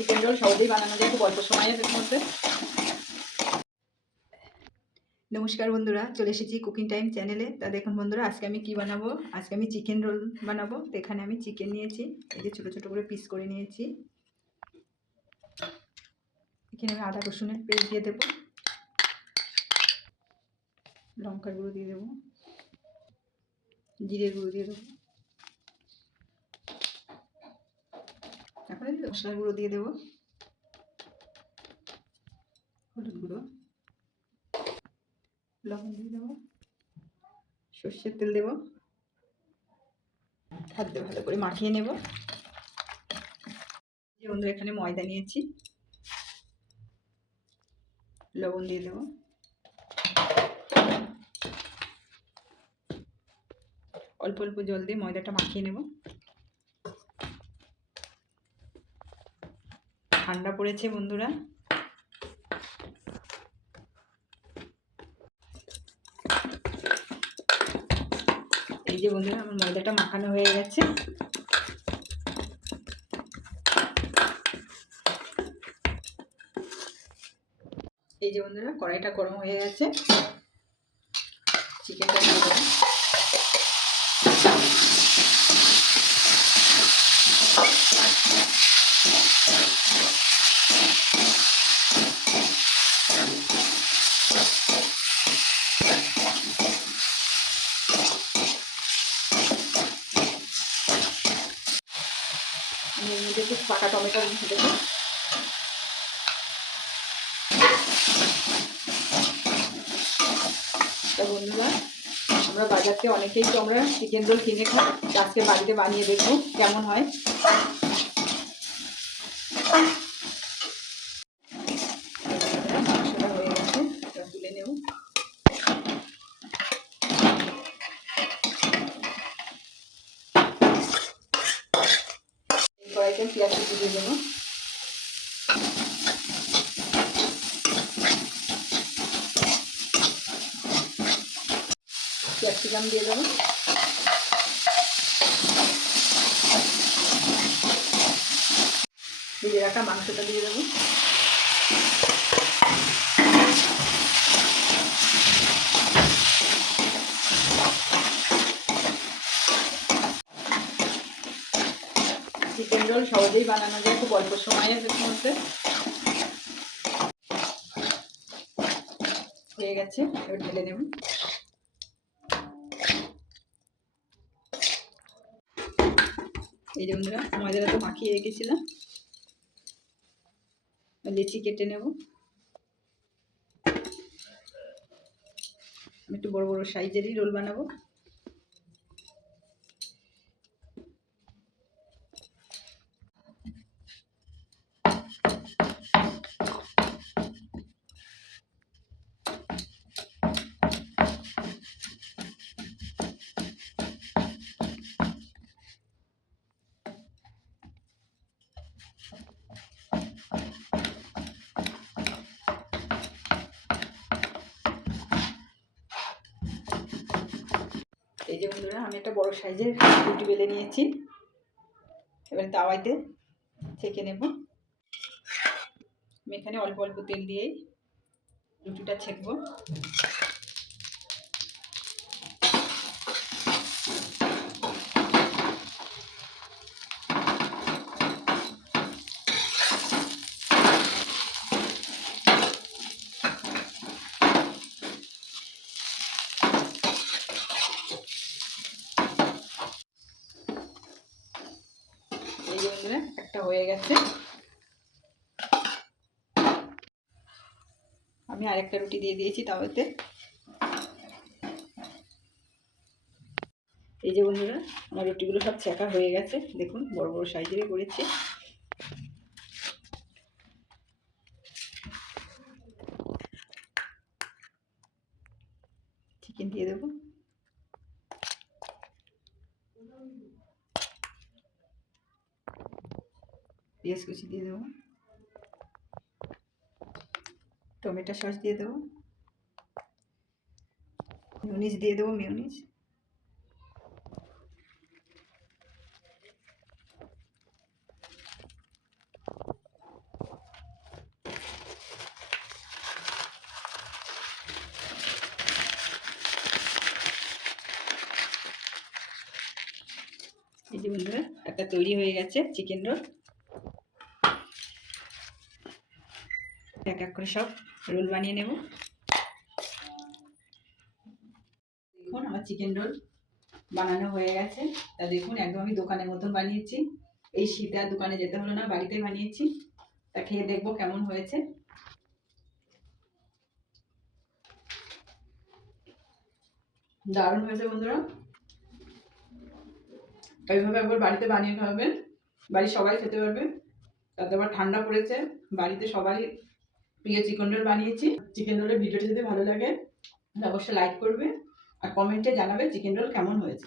Chicken roll সহজেই বানানো যায় খুব অল্প সময়ের মধ্যে। নমস্কার বন্ধুরা, চলে এসেছি কুকিং টাইম চ্যানেলে। তা দেখুন বন্ধুরা, আজকে আমি কি বানাবো। আজকে আমি চিকেন রোল বানাবো। তো এখানে আমি চিকেন নিয়েছি, এই যে ছোটো ছোটো করে পিস করে নিয়েছি। এখানে আমি আদা রসুনের পেস্ট দিয়ে দেবো, লঙ্কার গুঁড়ো দিয়ে দেবো, জিরের গুঁড়ো দিয়ে দেবো, তারপরে মশলার গুঁড়ো দিয়ে দেবো, হলুদ গুঁড়ো, লবণ দিয়ে দেবো, সর্ষের তেল দেবো, হাত দিয়ে ভালো করে মাখিয়ে নেব। যে বন্ধুরা, এখানে ময়দা নিয়েছি, লবণ দিয়ে দেবো, অল্প অল্প জল দিয়ে ময়দাটা মাখিয়ে নেব। ঠান্ডা পড়েছে বন্ধুরা, এই যে বন্ধুরা আমার ময়দাটা মাখানো হয়ে গেছে। এই যে বন্ধুরা, কড়াইটা গরম হয়ে গেছে, চিকেনটা দিয়ে দেবো। আমি এর মধ্যে একটু পাকা টমেটো দিয়ে দেবো। তো বন্ধুরা, আমরা বাজার থেকে অনেকেই তো আমরা চিকেন রোল কিনে খাই, আজকে বাড়িতে বানিয়ে দেখবো কেমন হয়। মাংসটা হয়ে গেছে, তুলে নেব। কড়াইতে পেঁয়াজ কুচি দিয়ে দেবো, ক্যাপসিকাম দিয়ে দেবো, ভেজে রাখা মাংসটা দিয়ে দেবো, চিকেন রোল সহজেই বানানো যায় খুব অল্প সময়ের মধ্যে। হয়ে গেছে, এবার ঢেলে নেব। এই যে বন্ধুরা, ময়দাটা তো মাখিয়ে রেখেছিলাম, লেচি কেটে নেব। আমি একটু বড় বড় সাইজেরই রোল বানাবো। এই যে বন্ধুরা, আমি একটা বড় সাইজের রুটি বেলে নিয়েছি, এবার তাওয়াতে ছেঁকে নেব। আমি এখানে অল্প অল্প তেল দিয়ে রুটিটা ছেঁকবো। এই যে বন্ধুরা, একটা হয়ে গেছে। আমি আরেকটা রুটি দিয়ে দিয়েছি তাওয়াতে। এই যে বন্ধুরা, আমার রুটিগুলো সব ছেঁকা হয়ে গেছে, দেখুন বড় বড় সাইজেরই করেছি। চিকেন দিয়ে দেবো, পেঁয়াজ কুচি দিয়ে দেবো, টমেটো সস দিয়ে দেবো, মিউনিস দিয়ে দেবো, মিউনিস, এই যে বন্ধুরা একটা তৈরি হয়ে গেছে চিকেন রোল। এক এক করে সব রোল বানিয়ে নেব। দেখুন আমার চিকেন রোল বানানো হয়ে গেছে। তা দেখুন একদম আমি দোকানের মতন বানিয়েছি। এই শীতে আর দোকানে যেতে হলো না, বাড়িতে বানিয়েছি। তা খেয়ে দেখবো কেমন হয়েছে। দারুণ হয়েছে বন্ধুরা, এইভাবে একবার বাড়িতে বানিয়ে খাবেন, বাড়ির সবাই খেতে পারবে। তাতে আবার ঠান্ডা পড়েছে, বাড়িতে সবাই প্রিয় চিকেন রোল বানিয়েছি। চিকেন রোলের ভিডিওটি যদি ভালো লাগে তাহলে অবশ্যই লাইক করবে আর কমেন্টে জানাবে চিকেন রোল কেমন হয়েছে।